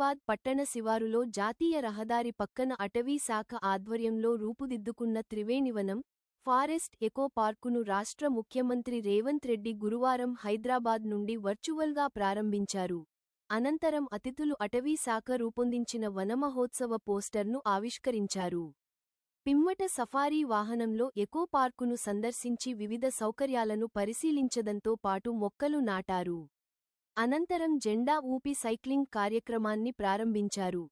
హైదరాబాద్ పట్టణ శివారులో జాతీయ రహదారి పక్కన అటవీ శాఖ ఆధ్వర్యంలో రూపుదిద్దుకున్న త్రివేణివనం, ఫారెస్ట్ ఎకో పార్కును రాష్ట్ర ముఖ్యమంత్రి రేవంత్ రెడ్డి గురువారం హైదరాబాద్ నుండి వర్చువల్గా ప్రారంభించారు. అనంతరం అతిథులు అటవీ శాఖ రూపొందించిన వనమహోత్సవ పోస్టర్ను ఆవిష్కరించారు. పిమ్మట సఫారీ వాహనంలో ఎకో పార్కును సందర్శించి వివిధ సౌకర్యాలను పరిశీలించడంతో పాటు మొక్కలు నాటారు. అనంతరం జెండా ఊపి సైక్లింగ్ కార్యక్రమాన్ని ప్రారంభించారు.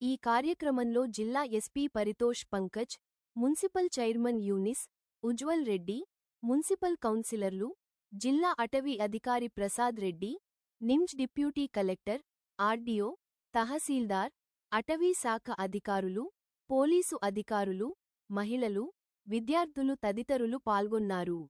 ఈ కార్యక్రమంలో జిల్లా SP Paritosh Pankaj, municipal chairman Younis, Ujwal Reddy, municipal కౌన్సిలర్లు, జిల్లా అటవీ అధికారి Prasad Reddy, NIMS deputy collector, RDO, తహసీల్దార్, అటవీ శాఖ అధికారులు, పోలీసు అధికారులు, మహిళలు, విద్యార్థులు తదితరులు పాల్గొన్నారు.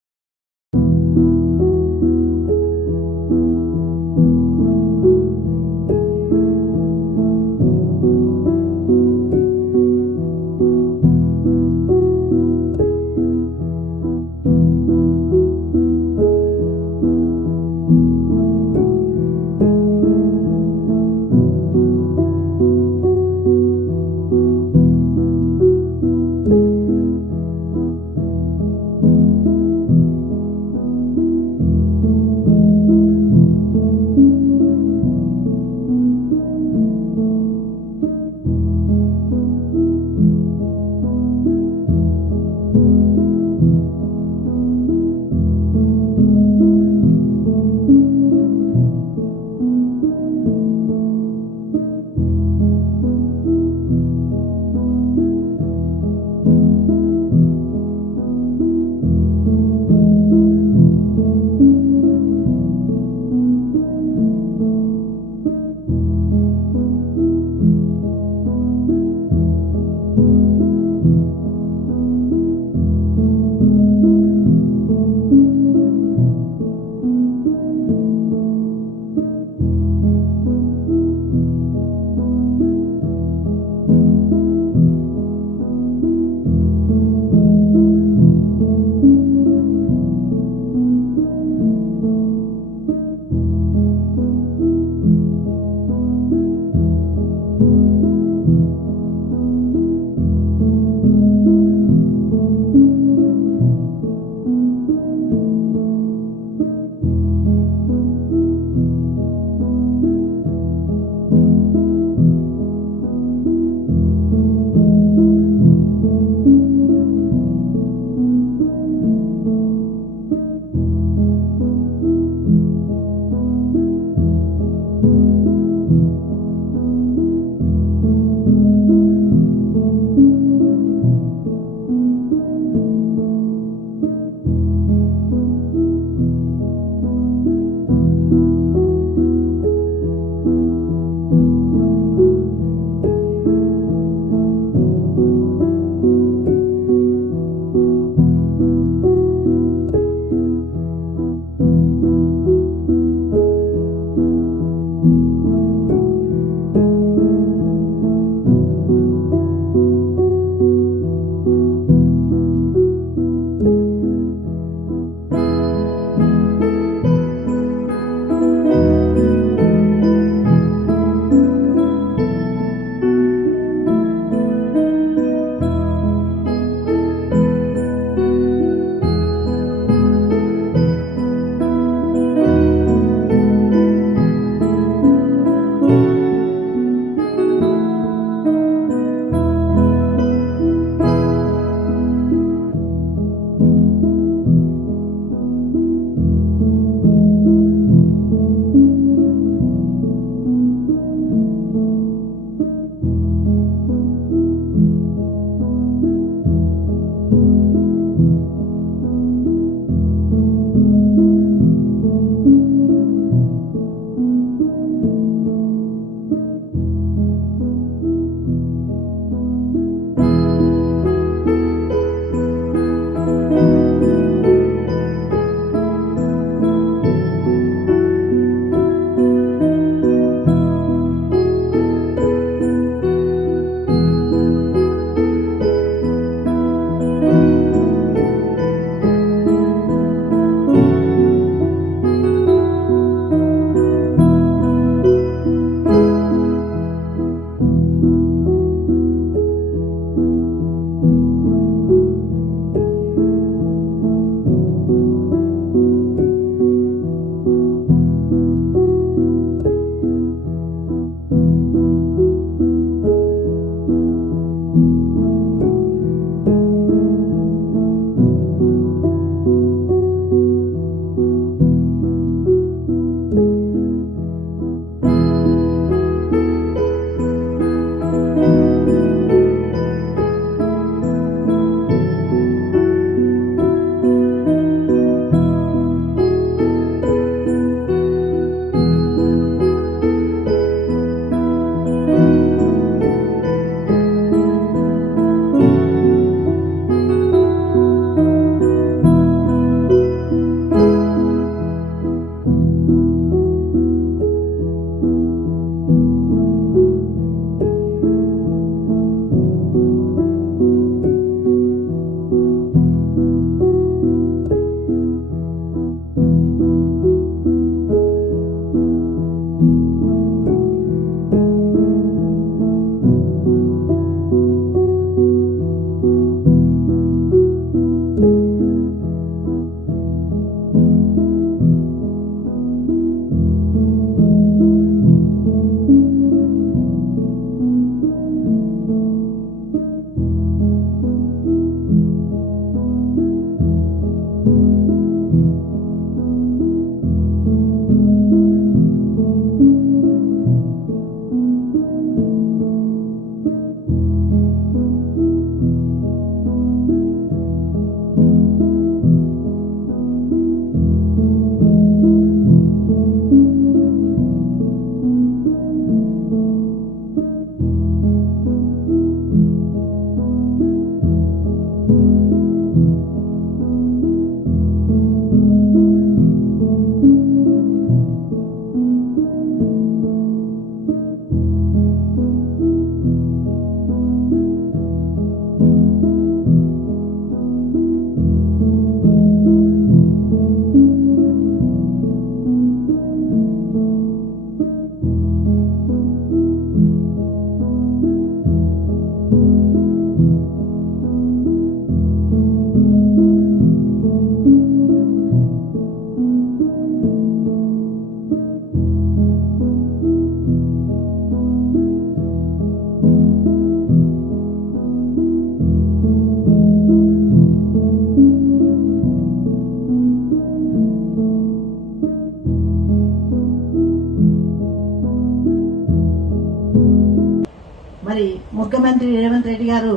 ముఖ్యమంత్రి రేవంత్ రెడ్డి గారు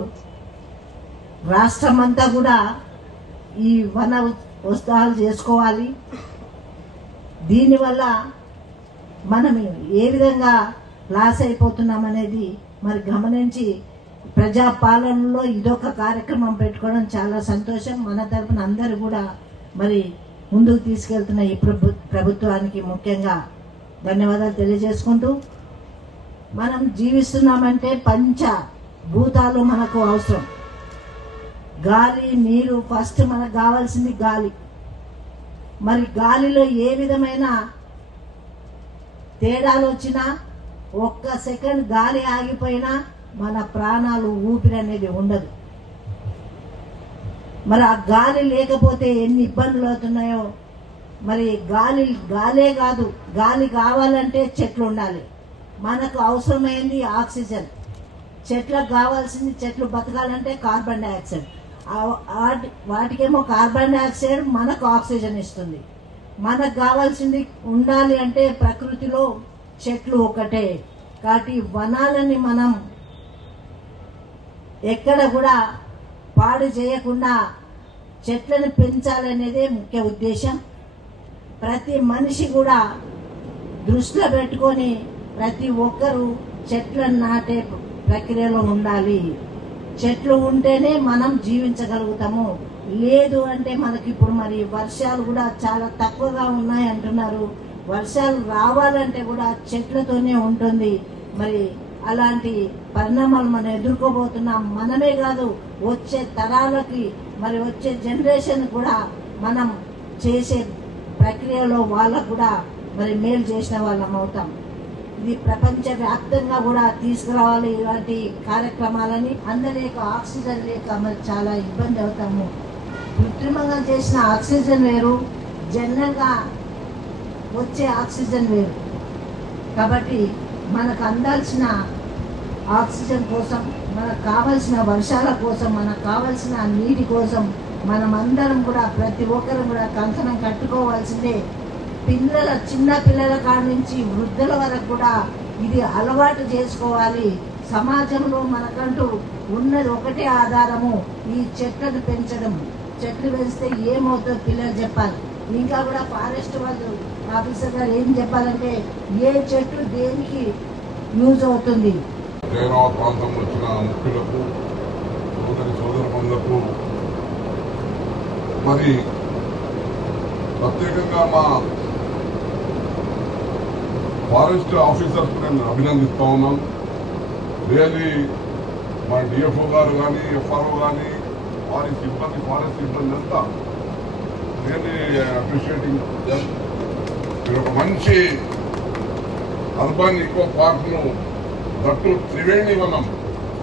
రాష్ట్రమంతా కూడా ఈ వన ఉత్సవాలు చేసుకోవాలి. దీనివల్ల మనం ఏ విధంగా లాస్ అయిపోతున్నామనేది మరి గమనించి ప్రజాపాలనలో ఇదొక కార్యక్రమం పెట్టుకోవడం చాలా సంతోషం. మన తరఫున అందరూ కూడా మరి ముందుకు తీసుకెళ్తున్న ఈ ప్రభుత్వానికి ముఖ్యంగా ధన్యవాదాలు తెలియజేసుకుంటూ, మనం జీవిస్తున్నామంటే పంచ భూతాలు మనకు అవసరం. గాలి, నీరు, ఫస్ట్ మనకు కావాల్సింది గాలి. మరి గాలిలో ఏ విధమైన తేడాలు వచ్చినా, ఒక్క సెకండ్ గాలి ఆగిపోయినా మన ప్రాణాలు, ఊపిరి అనేది ఉండదు. మరి ఆ గాలి లేకపోతే ఎన్ని ఇబ్బందులు అవుతున్నాయో. మరి గాలే కాదు, గాలి కావాలంటే చెట్లు ఉండాలి. మనకు అవసరమైంది ఆక్సిజన్. చెట్లకు కావాల్సింది, చెట్లు బతకాలంటే కార్బన్ డైఆక్సైడ్. వాటికేమో కార్బన్ డైఆక్సైడ్ మనకు ఆక్సిజన్ ఇస్తుంది. మనకు కావాల్సింది ఉండాలి అంటే ప్రకృతిలో చెట్లు ఒకటే. కాబట్టి వనాలని మనం ఎక్కడ కూడా పాడు చేయకుండా చెట్లను పెంచాలనేదే ముఖ్య ఉద్దేశం. ప్రతి మనిషి కూడా దృష్టిలో పెట్టుకొని ప్రతి ఒక్కరూ చెట్లను నాటే ప్రక్రియలో ఉండాలి. చెట్లు ఉంటేనే మనం జీవించగలుగుతాము. లేదు అంటే మనకి ఇప్పుడు మరి వర్షాలు కూడా చాలా తక్కువగా ఉన్నాయి అంటున్నారు. వర్షాలు రావాలంటే కూడా చెట్లతోనే ఉంటుంది. మరి అలాంటి పరిణామాలు మనం ఎదుర్కోబోతున్నాం. మనమే కాదు, వచ్చే తరాలకి, మరి వచ్చే జనరేషన్ కూడా మనం చేసే ప్రక్రియలో వాళ్ళకు కూడా మరి మేలు చేసిన వాళ్ళం అవుతాం. ఇది ప్రపంచ వ్యాప్తంగా కూడా తీసుకురావాలి ఇలాంటి కార్యక్రమాలని. అందలేక ఆక్సిజన్ లేక మరి చాలా ఇబ్బంది అవుతాము. కృత్రిమంగా చేసిన ఆక్సిజన్ వేరు, జనరల్గా వచ్చే ఆక్సిజన్ వేరు. కాబట్టి మనకు అందాల్సిన ఆక్సిజన్ కోసం, మనకు కావలసిన వర్షాల కోసం, మనకు కావలసిన నీటి కోసం మనం అందరం కూడా ప్రతి ఒక్కరు కూడా కంకణం కట్టుకోవాల్సిందే. చిన్న పిల్లల కాడ నుంచి వృద్ధుల వరకు కూడా ఇది అలవాటు చేసుకోవాలి. సమాజంలో మనకంటూ ఉన్నది ఒకటే ఆధారము, ఈ చెట్లను పెంచడం. చెట్లు పెంచితే ఏమవుతుందో పిల్లలు చెప్పాలి. ఇంకా కూడా ఫారెస్ట్ వాళ్ళు ఆఫీసర్ గారు ఏం చెప్పాలంటే ఏ చెట్టు దేనికి యూజ్ అవుతుంది. జయరాబాద్ ప్రాంతం వచ్చిన ముఖ్యులకు, సోదరులకు మరి ప్రత్యేకంగా మా ఫారెస్ట్ ఆఫీసర్స్ నేను అభినందిస్తా ఉన్నాను. రియల్లీ మా డిఎఫ్ఓ గారు కానీ, ఎఫ్ఆర్ఓ కానీ, వారి సిబ్బంది, ఫారెస్ట్ సిబ్బంది అంతా రియల్లీ అప్రిషియేటింగ్. మీరు ఒక మంచి అర్బన్ ఈకో పార్క్ను దట్టు త్రివేణి వనం,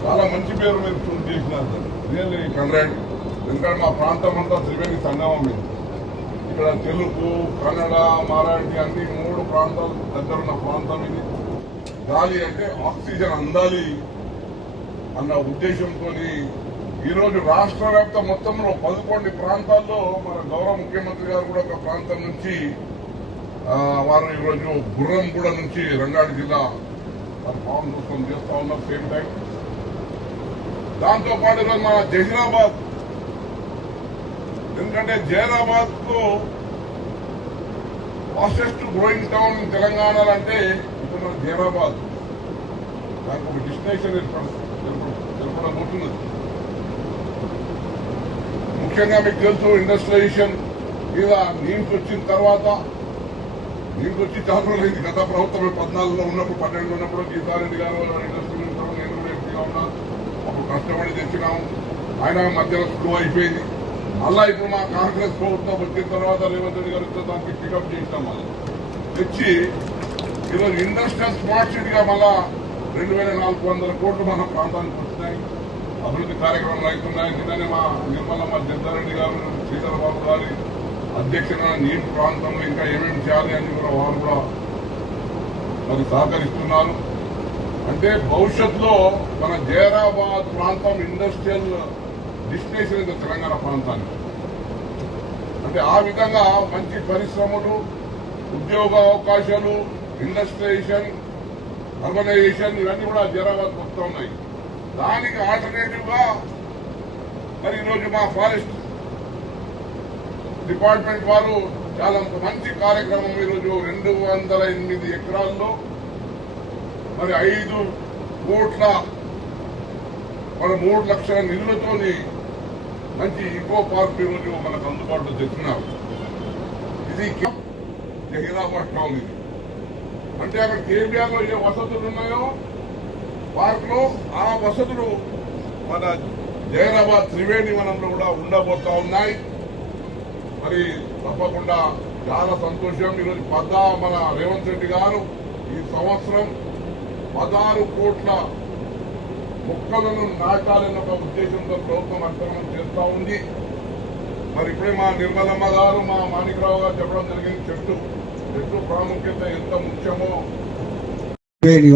చాలా మంచి పేరు మీరు చూస్ చేసినారు సార్. Really congrats. ఎందుకంటే మా ప్రాంతం అంతా త్రివేణి సంగమం ఇది. ఇక్కడ తెలుగు, కన్నడ, మరాఠీ అన్ని 3 ప్రాంతాలు దగ్గరున్న ప్రాంతం ఇది. గాలి అంటే ఆక్సిజన్ అందాలి అన్న ఉద్దేశంతో ఈరోజు రాష్ట్ర వ్యాప్త మొత్తంలో 11 ప్రాంతాల్లో మన గౌరవ ముఖ్యమంత్రి గారు కూడా ఒక ప్రాంతం నుంచి వారు ఈరోజు గుర్రంగూడ నుంచి రంగారెడ్డి జిల్లా ఫామ్ కోసం చేస్తా ఉన్నారు. సేమ్ టైం దాంతో పాటు మన జహీరాబాద్, ఎందుకంటే జహీరాబాద్ కు ఫాస్టెస్ట్ గ్రోయింగ్ టౌన్ తెలంగాణలో అంటే ఇప్పుడు మన జహీరాబాద్ దానికి ఒక డెస్టినేషన్ తెలపడం ఉంటున్నది. ముఖ్యంగా మీకు తెలుసు ఇండస్ట్రియలైజేషన్ మీద నీమ్స్ వచ్చిన తర్వాత, నీమ్స్ వచ్చి చాలా రోజులైంది. గత ప్రభుత్వం 14లో ఉన్నప్పుడు, 12 ఉన్నప్పుడు గీతారెడ్డి గారు ఇండస్ట్రీ మినిస్టర్, నేను కూడా ఎంపీగా ఉన్నాను. అప్పుడు కష్టపడి తెచ్చినాము. ఆయన మధ్యలో స్లో అయిపోయింది. మళ్ళా ఇప్పుడు మా కాంగ్రెస్ ప్రభుత్వం వచ్చిన తర్వాత రేవంత్ రెడ్డి గారితో దానికి పికప్ చేసినాం. మళ్ళీ తెచ్చి ఈరోజు ఇండస్ట్రియల్ స్మార్ట్ సిటీగా మళ్ళా 2400 కోట్లు మన ప్రాంతానికి వచ్చినాయి. అభివృద్ధి కార్యక్రమాలు అవుతున్నాయి. నిన్ననే మా నిర్మలమ్మ జగ్గారెడ్డి గారు, శ్రీధరబాబు గారి అధ్యక్షన నీటి ప్రాంతంలో ఇంకా ఏమేమి చేయాలి అని కూడా వారు కూడా మరి సహకరిస్తున్నారు. అంటే భవిష్యత్తులో మన జహీరాబాద్ ప్రాంతం ఇండస్ట్రియల్ డెస్టినేషన్ ఇది తెలంగాణ ప్రాంతానికి. అంటే ఆ విధంగా మంచి పరిశ్రమలు, ఉద్యోగ అవకాశాలు, ఇండస్ట్రియలైజేషన్, అర్బనైజేషన్ ఇవన్నీ కూడా జహీరాబాద్ వస్తూ ఉన్నాయి. దానికి ఆల్టర్నేటివ్ గా మరి ఈరోజు మా ఫారెస్ట్ డిపార్ట్మెంట్ వారు చాలా మంచి కార్యక్రమం ఈరోజు 208 ఎకరాల్లో మరి 5 కోట్ల 3 లక్షల నిధులతోని మంచి ఈకో పార్క్ ఈరోజు మనకు అందుబాటులో తెచ్చున్నారు. ఇది జహీరాబాద్ టౌన్. ఇది అంటే అక్కడ కేబిఆర్ లో ఏ వసతులు ఉన్నాయో పార్క్ లో ఆ వసతులు మన జహీరాబాద్ త్రివేణి వనంలో కూడా ఉండబోతా ఉన్నాయి. మరి తప్పకుండా చాలా సంతోషం. ఈరోజు మన రేవంత్ రెడ్డి గారు ఈ సంవత్సరం 16 కోట్ల మొక్కలను నాటాలన్న ఒక ఉద్దేశంతో ప్రభుత్వం అధ్యయనం చేస్తూ ఉంది. మరి ఇప్పుడే మా నిర్మలమ్మ గారు మా మాణిక్రావు గారు చెప్పడం జరిగింది. చెట్టు ప్రాముఖ్యత ఎంత ముఖ్యమో.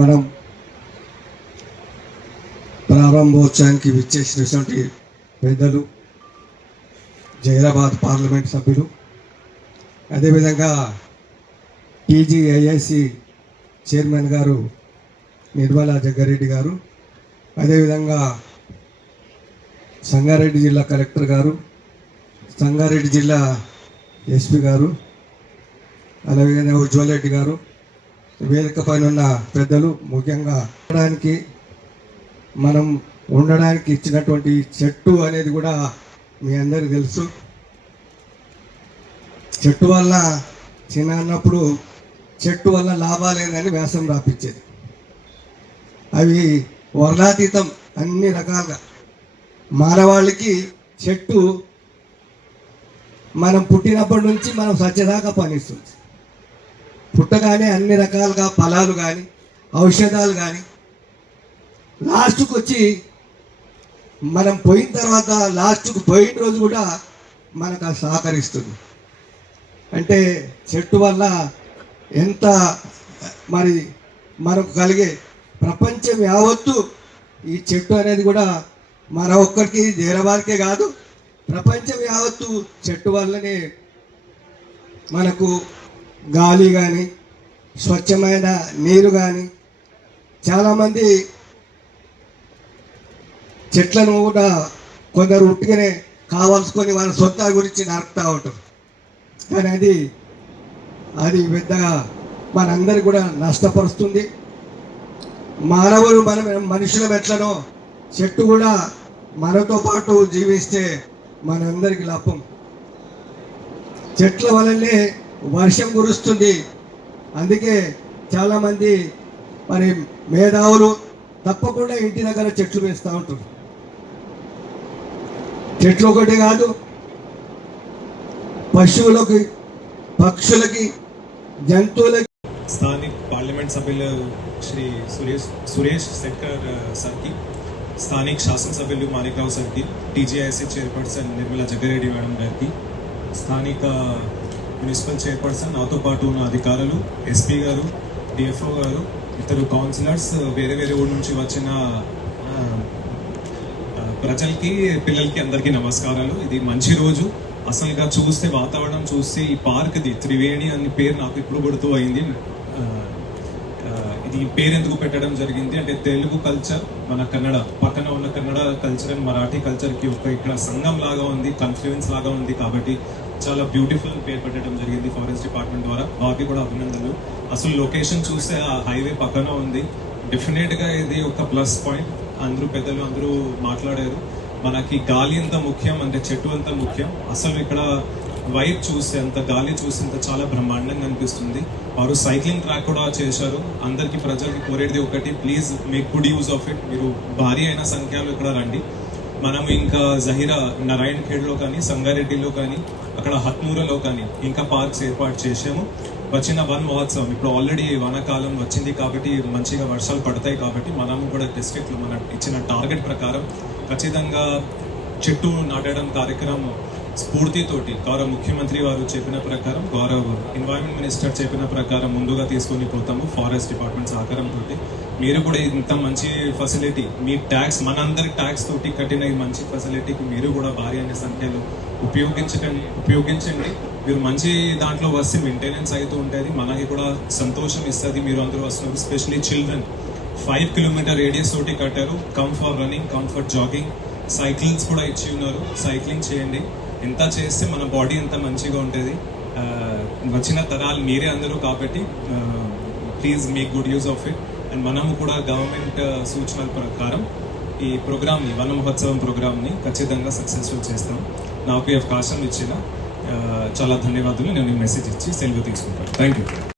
వనం ప్రారంభోత్సవానికి విచ్చేసినటువంటి పెద్దలు, జహీరాబాద్ పార్లమెంట్ సభ్యులు, అదేవిధంగా టీజీఐఐసి చైర్మన్ గారు నిర్మలా జగ్గారెడ్డి గారు, అదేవిధంగా సంగారెడ్డి జిల్లా కలెక్టర్ గారు, సంగారెడ్డి జిల్లా ఎస్పీ గారు, అదేవిధంగా ఉజ్వల్ రెడ్డి గారు, వేదిక పైన ఉన్న పెద్దలు, ముఖ్యంగా మనం ఉండడానికి ఇచ్చినటువంటి చెట్టు అనేది కూడా మీ అందరికీ తెలుసు. చెట్టు వల్ల చిన్నప్పుడు చెట్టు వల్ల లాభాలేదని వ్యాసం రాపించేది. అవి వర్ణాతీతం అన్ని రకాలుగా. మానవాళికి చెట్టు మనం పుట్టినప్పటి నుంచి మనం సత్యదాకా పనిస్తుంది. పుట్టగానే అన్ని రకాలుగా ఫలాలు కానీ ఔషధాలు కానీ, లాస్ట్కి వచ్చి మనం పోయిన తర్వాత లాస్ట్కు పోయిన రోజు కూడా మనకు సహకరిస్తుంది. అంటే చెట్టు వల్ల ఎంత మరి మనకు కలిగే ప్రపంచం యావత్తు ఈ చెట్టు అనేది కూడా మన ఒక్కరికి జహీరాబాద్కే కాదు, ప్రపంచం యావత్తు చెట్టు వల్లనే మనకు గాలి కానీ స్వచ్ఛమైన నీరు కానీ. చాలామంది చెట్లను కూడా కొందరు ఉట్టిగానే కావాల్సుకొని వాళ్ళ సొంత గురించి నరుకుతూ ఉంటారు. కానీ అది పెద్దగా మనందరికి కూడా నష్టపరుస్తుంది. మానవులు మనుషులం ఎట్లనో చెట్టు కూడా మనతో పాటు జీవిస్తే మనందరికి లాభం. చెట్ల వల్లనే వర్షం కురుస్తుంది. అందుకే చాలామంది మరి మేధావులు తప్పకుండా ఇంటి దగ్గర చెట్లు వేస్తూ ఉంటారు. చెట్లు ఒకటి కాదు, పశువులకి, పక్షులకి, జంతువులకి. స్థానిక పార్లమెంట్ సభ్యులు శ్రీ సురేష్ శెట్కర్ సార్కి, స్థానిక శాసనసభ్యులు మాణిక్రావు సార్కి, TGIC chairperson Nirmala Jaggareddy madam గారికి, స్థానిక మున్సిపల్ చైర్పర్సన్, నాతో పాటు ఉన్న అధికారులు, ఎస్పీ గారు, డిఎఫ్ఓ గారు, ఇతరు కౌన్సిలర్స్, వేరే వేరే ఊరి నుంచి వచ్చిన ప్రజలకి, పిల్లలకి అందరికీ నమస్కారాలు. ఇది మంచి రోజు. అసలుగా చూస్తే వాతావరణం చూస్తే ఈ పార్క్ది త్రివేణి అని పేరు నాకు ఇప్పుడు గుర్తు అయింది. ఇది పేరు ఎందుకు పెట్టడం జరిగింది అంటే తెలుగు కల్చర్, మన కన్నడ పక్కన ఉన్న కన్నడ కల్చర్ అండ్ మరాఠీ కల్చర్కి ఒక ఇక్కడ సంఘం లాగా ఉంది, కన్ఫ్లుయెన్స్ లాగా ఉంది. కాబట్టి చాలా బ్యూటిఫుల్ పేరు పెట్టడం జరిగింది ఫారెస్ట్ డిపార్ట్మెంట్ ద్వారా. వారికి కూడా అభినందనలు. అసలు లొకేషన్ చూస్తే ఆ హైవే పక్కన ఉంది. డెఫినెట్గా ఇది ఒక ప్లస్ పాయింట్. అందరూ పెద్దలు అందరూ మాట్లాడారు. మనకి గాలి ఎంత ముఖ్యం అంటే చెట్టు అంత ముఖ్యం. అసలు ఇక్కడ వైబ్ చూస్తే, అంత గాలి చూస్తే అంత చాలా బ్రహ్మాండంగా అనిపిస్తుంది. వారు సైక్లింగ్ ట్రాక్ కూడా చేశారు. అందరికీ ప్రజలకి కోరేది ఒకటి, please make good use of it. మీరు భారీ అయిన సంఖ్యలో ఇక్కడ రండి. మనం ఇంకా జహీరా నారాయణ ఖేడ్లో కానీ, సంగారెడ్డిలో కానీ, అక్కడ హత్మూరలో కానీ ఇంకా పార్క్స్ ఏర్పాటు చేసాము. వచ్చిన వన్ మహోత్సవం ఇప్పుడు ఆల్రెడీ వానాకాలం వచ్చింది కాబట్టి మంచిగా వర్షాలు పడతాయి. కాబట్టి మనము కూడా డిస్ట్రిక్ట్లో మన ఇచ్చిన టార్గెట్ ప్రకారం ఖచ్చితంగా చెట్టు నాటడం కార్యక్రమం స్ఫూర్తితోటి గౌరవ ముఖ్యమంత్రి వారు చెప్పిన ప్రకారం, గౌరవ ఎన్వైరన్మెంట్ మినిస్టర్ చెప్పిన ప్రకారం ముందుగా తీసుకొని పోతాము ఫారెస్ట్ డిపార్ట్మెంట్ సహకారంతో. మీరు కూడా ఇంత మంచి ఫెసిలిటీ, మీ ట్యాక్స్, మనందరి ట్యాక్స్ తోటి కట్టిన ఈ మంచి ఫెసిలిటీకి మీరు కూడా భారీ అనే సంఖ్యలో ఉపయోగించండి. మీరు మంచి దాంట్లో వస్తే మెయింటెనెన్స్ అవుతూ ఉంటుంది, మనకి కూడా సంతోషం ఇస్తుంది. మీరు అందరూ వస్తున్నారు, ఎస్పెషలీ చిల్డ్రన్ 5 కిలోమీటర్ రేడియస్ తోటి కట్టారు. Come for running, come for jogging, cyclings కూడా ఇచ్చి ఉన్నారు. సైక్లింగ్ చేయండి, ఎంత చేస్తే మన బాడీ ఎంత మంచిగా ఉంటుంది. వచ్చిన తరాలు మీరే అందరూ కాబట్టి please make good use of it. And మనము కూడా గవర్నమెంట్ సూచనల ప్రకారం ఈ ప్రోగ్రామ్ని, వన మహోత్సవం ప్రోగ్రామ్ని ఖచ్చితంగా సక్సెస్ఫుల్ చేస్తాం. నాకు ఈ అవకాశం ఇచ్చిన చాలా ధన్యవాదాలు. నేను మెసేజ్ ఇచ్చి సెలవు తీసుకుంటాను. Thank you.